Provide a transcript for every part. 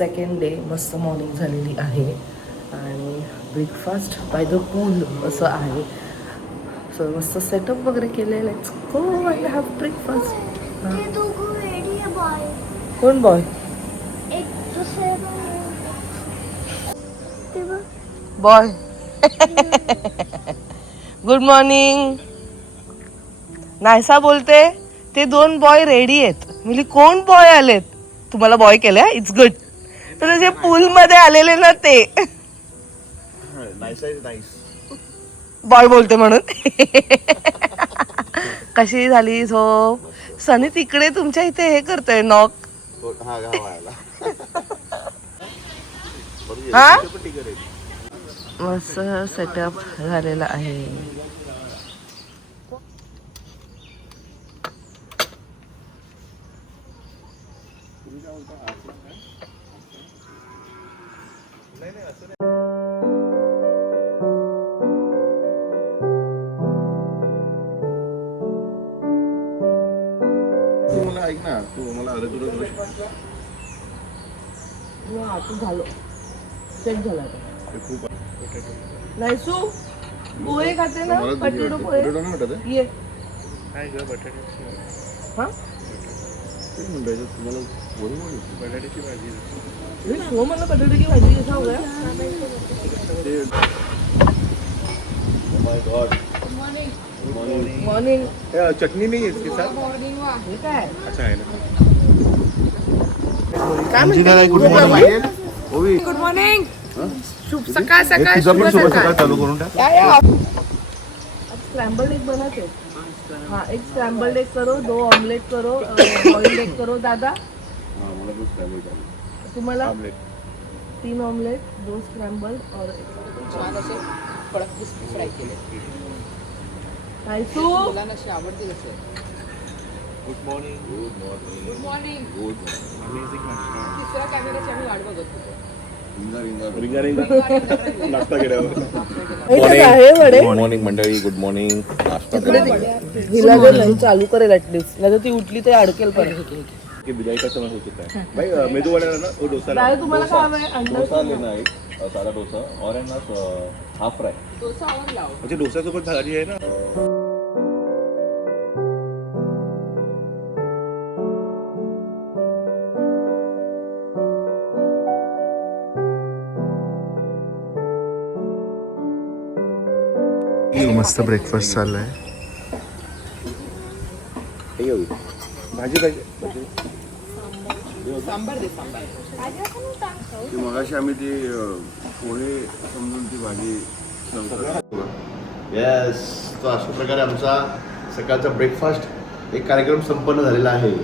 Second day मस्त morning झालेली आहे आणि ब्रेकफास्ट बाय द पूल असं आहे. सो मस्त सेटअप वगैरे केले. Let's go and have breakfast. कोण boy? Boy. Good morning. Naisa बोलते ते 2 बॉय रेडी आहेत. म्हणजे कोण बॉय आलेत? तुम्हाला बॉय केलं? It's good. तर जे पूल मध्ये आलेले ना ते बॉय बोलते म्हणून. कशी झाली झोप? सनी तिकडे तुमच्या इथे हे करतोय नॉक. हा मस्त सेटअप झालेला आहे. ऐक ना, तू मला तू झालो चेक झाला नाही सू पोहे खाते ना. पटेटो पोहे ये काय ग बटाट्याची हा तुम्हाला बटाट्याची भाजी सो मला बटाट्याची भाजी कसा हो गया. माय गॉड. मॉर्निंग. चटनी नहीं है इसके साथ? हे काय अच्छा है ना. काय म्हणते? Good morning. ओवी गुड मॉर्निंग. शुभ सकाळ सकाळ. तुझा पण शुभ सकाळ चालू करून टाक. स्क्रैम्बल्ड एग बनाते. हाँ एक स्क्रैम्बल्ड एग करो, 2 ऑमलेट करो, बॉइल्ड एग करो दादा. हां मला पण स्क्रॅम्बल चालू. तुम्हाला ऑमलेट 3 ऑमलेट, 2 स्क्रैम्बल और छान असे कडक क्रिस्पी फ्राय केले. नायसू मुलांना अशी आवडतील असे. Good morning. Good morning. Good morning. Good amazing नाश्ता. तिसऱ्या कॅमेऱ्याची आम्ही वाट बघत होतो. रिंगा नाश्ता केल्यावर. आहे वडे. गुड मॉर्निंग मंडळी. Good morning. नाश्ता हिला जर नाही चालू करेल ऍटलीस्ट नाही तर ती उठली तर अडकेल परत. की बिजाई का समय हो चुका है भाई. मेदू वडा ना वो डोसा काय तुम्हाला काय हवंय? अंडा डोसा लेना एक साधा डोसा और है ना हाफ फ्राय. डोसा आवड लाव. म्हणजे डोसासोबत भाजी आहे ना. मस्त ब्रेकफास्ट चाललाय. भाजी पाहिजे. सांबार दे सांबार. मगाशी आम्ही ती पोहे समजून ती भाजी. येस. तर अशा प्रकारे आमचा सकाळचा ब्रेकफास्ट एक कार्यक्रम संपन्न झालेला आहे.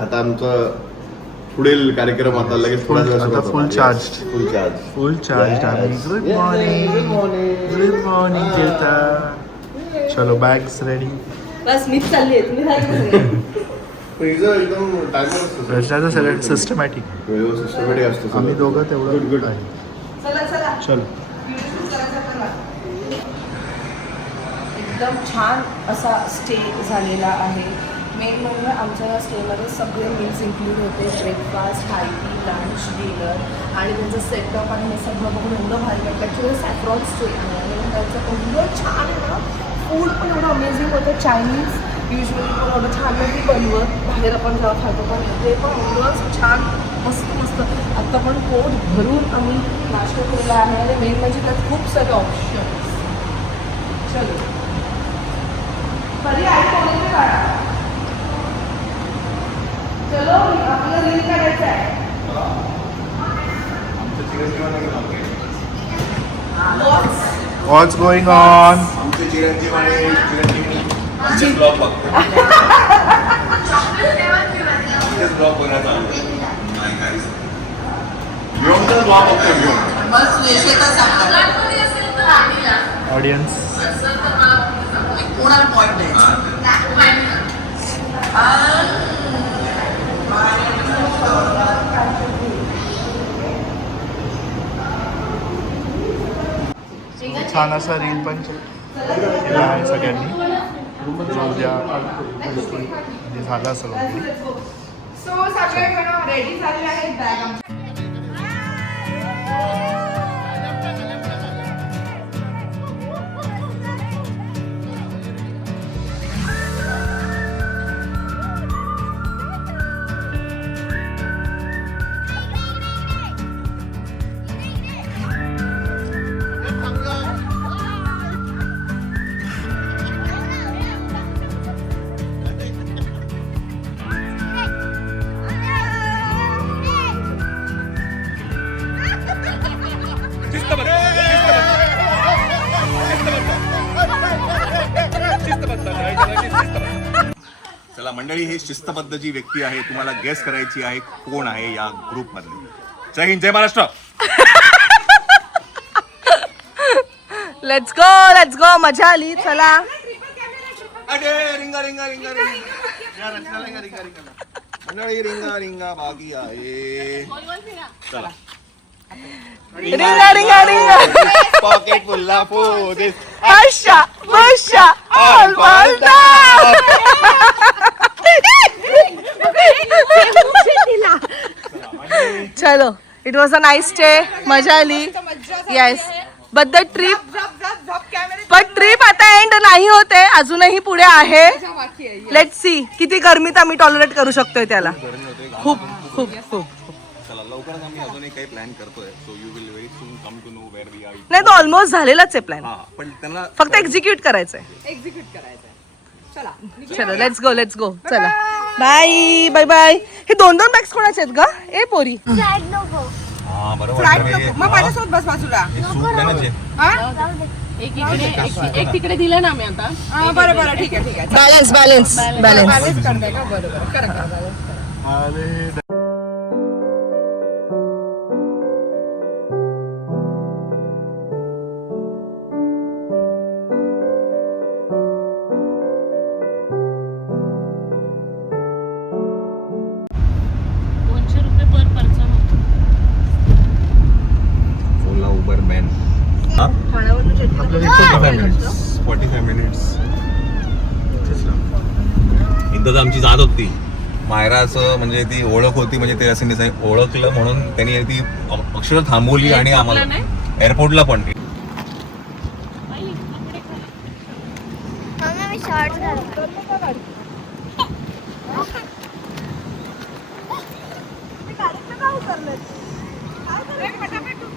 आता आमचं पुढील कार्यक्रम आता लगेच थोडा वेळ आता फुल चार्ज. फुल चार्ज आम्ही. Good morning. Good morning Keta. चलो बॅग्स रेडी. बस मीच चालली आहे. तुम्ही काय एकदम टायमर असतो. रचनाचं सगळं सिस्टमॅटिक. सिस्टमॅटिक असतो. आम्ही दोघं तेवढं गुड आहे. चला चला चलो. एकदम छान असा स्टे झालेला आहे. मेन म्हणजे आमच्या या स्टेमध्ये सगळे मील्स इन्क्लूड होते. ब्रेकफास्ट, हाय टी, लंच, डिनर आणि त्यांचं सेटअप आणि हे सगळं बघून एवढं भारी वाटलं. ॲक्च्युली सॅफ्रॉन स्टे आहे आणि त्याचं एवढं छान आहे ना. फूड पण एवढं अमेझिंग होतं. चायनीज युजली पण एवढं छान नाही बनवत. बाहेर आपण जेव्हा खातो पण ते पण एवढं छान मस्त मस्त. आत्ता पण पोट भरून आम्ही नाश्ता केला आहे आणि मेन म्हणजे त्यात खूप सारे ऑप्शन्स. चलो कधी आई कोणाचे काढा. चलो आपलं रील काढायचं आहे. What's going on? आमचे चिरंजीव आणि चिरंजीव ब्लॉग बघतो. ब्लॉग बघायचा ब्लॉग बघतो. Audience. छान असा रील पण केला आहे सगळ्यांनी. जो उद्या म्हणजे झाला असेल. सो सगळे रेडी झाले आहेत बॅग. चला मंडळी, ही शिस्तबद्ध जी व्यक्ती आहे तुम्हाला गेस करायची आहे कोण आहे या ग्रुप मधली. जय हिंद, जय महाराष्ट्र. लेट्स गो मजा आली. चला अरे रिंगा रिंगा रिंगा रिंगा मंडळी, रिंगा रिंगा बाकी आहे. चला रिंगा रिंगा रिंगा पॉकेट फुल्ला पोदेस. आशा आशा ऑल चलो, it was a nice stay. मजा आली. येस, बट द ट्रिप आता एंड नाही होते, अजूनही पुढे आहे. लेट्स सी किती गरमीत आम्ही टॉलरेट करू शकतोय त्याला. खूप खूप खूप. चला लवकरच आम्ही अजूनही काही प्लॅन करतोय. So you will very soon come to know where we are. नाही, तो ऑलमोस्ट झालेलाच आहे प्लॅन. हा, पण त्यांना फक्त एक्झिक्यूट करायचंय. एक्झिक्यूट करायचं. चला चलो लेट्स गो चला. Bye bye bye. हे दोन बॅग्स कोणाचे आहेत ग? ए पोरी, हा बरोबर. मग माझ्यासोबत बस बाजूला. एक तिकडे दिलं ना आम्ही आता. बरं ठीक आहे. बॅलन्स करताय का? बरोबर करा. ओला उबर मॅन. हा 45 मिनिट्स. एकदा आमची जात होती मायराचं, म्हणजे ती ओळख होती, म्हणजे ते असं नाही ओळखलं म्हणून त्यांनी ती अक्षर थांबवली आणि आम्हाला एअरपोर्टला पण.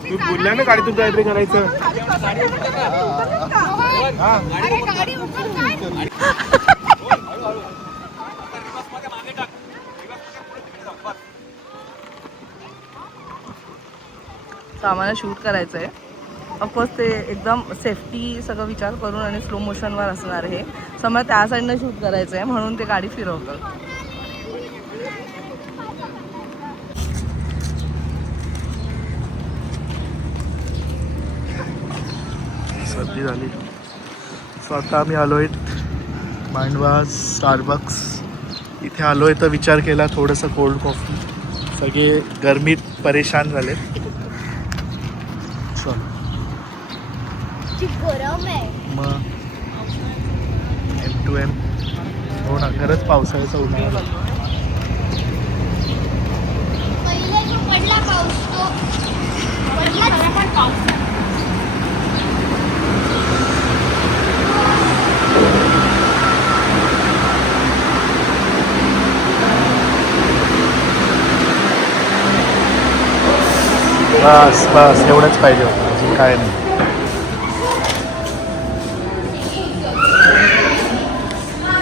तू बोलल्या ना गाडी तुझं काहीतरी करायचं. आम्हाला शूट करायचं आहे. ऑफकोर्स ते एकदम सेफ्टी सगळं विचार करून आणि स्लो मोशनवर असणार आहे. सो आम्हाला त्या साईडनं शूट करायचं आहे, म्हणून ते गाडी फिरवतं. सर्दी झाली. सो आता आम्ही आलो आहेत मांडवा स्टारबक्स. इथे आलो आहे तर विचार केला थोडंसं कोल्ड कॉफी. सगळे गरमीत परेशान झाले. मग M2M हो ना, खरंच पावसाळ्याचा उन्हाळा. बस बस एवढंच पाहिजे होतं, अजून काय नाही.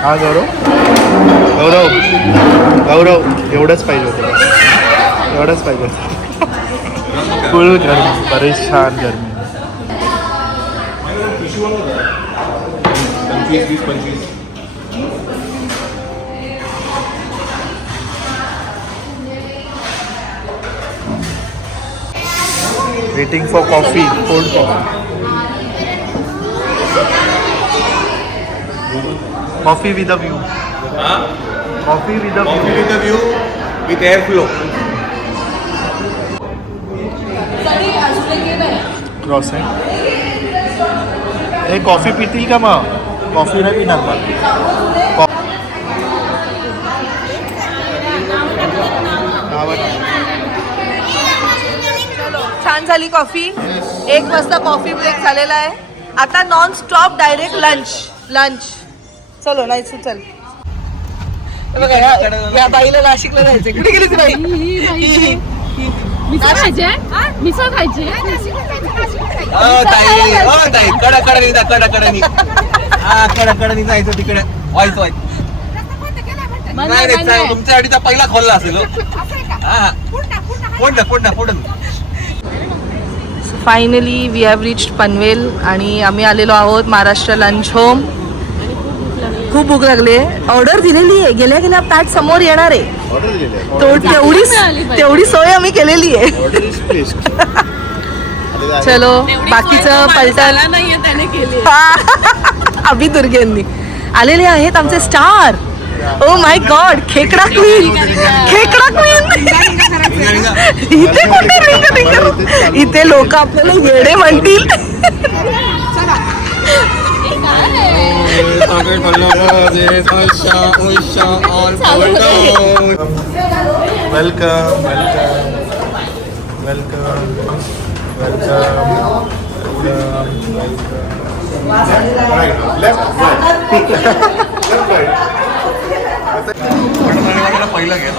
हा गौरव गौरव गौरव एवढंच पाहिजे होतं, एवढंच पाहिजे होतं. फुल गरमी, परेशान गरमी. 25. Waiting for coffee, cold coffee. Coffee with a view. Coffee with a view with air flow. Croissant. हे कॉफी पितील का मग? कॉफी नाही पिणार मग. छान छान झाली कॉफी. 1 वाजता कॉफी ब्रेक झालेला आहे. आता नॉन स्टॉप डायरेक्ट लंच. चलो नाही चल. हे बघा या बाईला नाशिकला जायचंय. कुठे गेली ती बाई? मिसळ खायचे मिसळ खायचे कडकडणी जायचं तिकडे व्हायचं नाही तुमच्यासाठी तर पहिला खोलला असेल. Finally we have reached Panvel आणि आम्ही आलेलो आहोत महाराष्ट्र लंच होम. खूप भूक लागली आहे. ऑर्डर दिलेली आहे. गेल्या गेल्या पॅट समोर येणार आहे. ऑर्डर दिलेली आहे. तेवढी सोय आम्ही केलेली आहे. Order is placed. चलो बाकीचं पलटन नाहीये त्याने केली. अभि दुर्गेंनी आलेले आहेत आमचे स्टार. ओ माय गॉड खेकडा क्वीन. इथे कुठे रिंग इथे लोक आपल्याला येडे म्हणतील. वेलकम. पहिला घ्या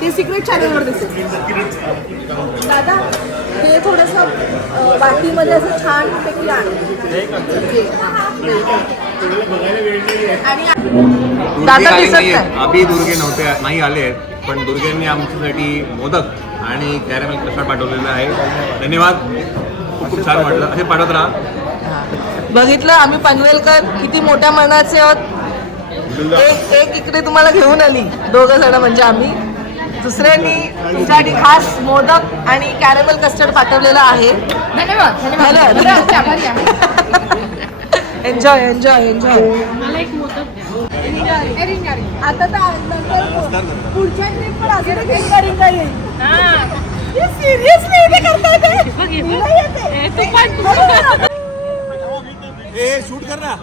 ते सिक्रेट चॅनलवर दिसेल. दादा हे थोडंसं बाटीमध्ये असं छान पैकी दादा दिसत नाही. अभि दुर्गे नाही आले पण दुर्गेंनी आमच्यासाठी मोदक आणि कॅरेमेल कस्टर्ड पाठवलेलं आहे. धन्यवाद. खूप छान वाटलं. असे पाठवत राहा. बघितलं आम्ही पनवेलकर किती मोठ्या मनाचे आहोत. एक इकडे तुम्हाला घेऊन आली 2 जण म्हणजे आम्ही. दुसऱ्यांनी तुमच्यासाठी खास मोदक आणि कॅरेमेल कस्टर्ड पाठवलेलं आहे. धन्यवाद. एन्जॉय. मला एक मोदक आता तर पुढच्या ट्रिप पण अजून रिंगा येईल. सिरियसली ते करताय ते. शूट कर ना.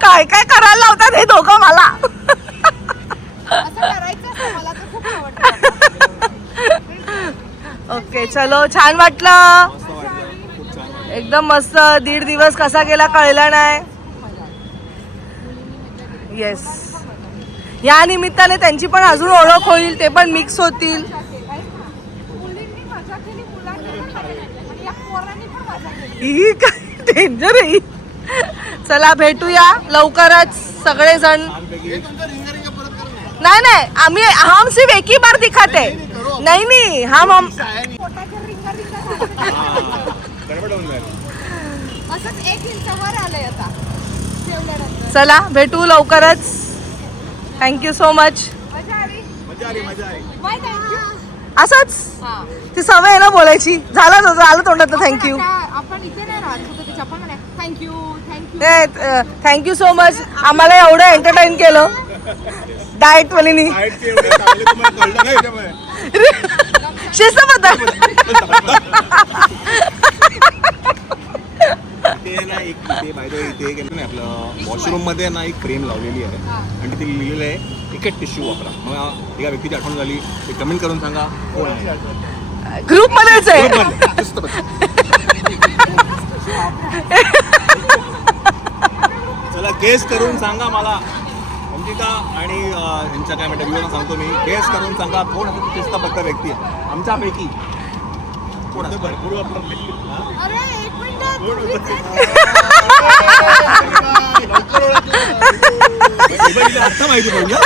काय काय करायला लावतात हे दोघं मला. ओके चलो छान वाटलं. एकदम मस्त. 1.5 दिवस कसा गेला कळला नाही. येस या निमित्ताने त्यांची पण अजून ओळख होईल. ते पण मिक्स होतील. ही काय डेंजर आहे. चला भेटूया लवकरच सगळेजण. नाही आम्ही हम सिर्फ एक ही बार दिखाते. नाही हम चला भेटू लवकरच. Thank you so much. असंच ती सवय आहे ना बोलायची. झालं तोंडात. थँक्यू. Thank you so much. आम्हाला एवढं एंटरटेन केलं डाएट वालीनी. शिस्तबद्दल आपलं वॉशरूम मध्ये ना एक फ्रेम लावलेली आहे आणि तिथे लिहिलेलं आहे एकच टिश्यू वापरा. मग एका व्यक्तीची आठवण झाली ते कमेंट करून सांगा कोण आहे. ग्रुप मध्येच आहे. चला गेस करून सांगा मला. अंकिता आणि यांच्या काय म्हणतात व्ह्यूअरला सांगतो मी. गेस करून सांगा कोण असं शिस्तबद्ध व्यक्ती आहे आमच्यापैकी. कोण असं भरपूर वापरले. आता माहिती पडलं.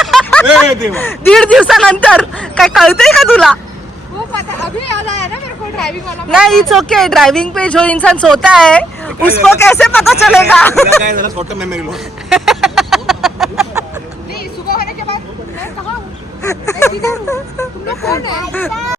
1.5 दिवसानंतर काय कळतंय का तुला? नहीं इट्स ओके. ड्राइविंग पे जो इंसान सोता है उसको कैसे पता चलेगा? काय झालं शॉर्ट टर्म मेमरी लॉस. नहीं सुबह होने के बाद मैं कहाँ हूँ? तुम लोग कौन है?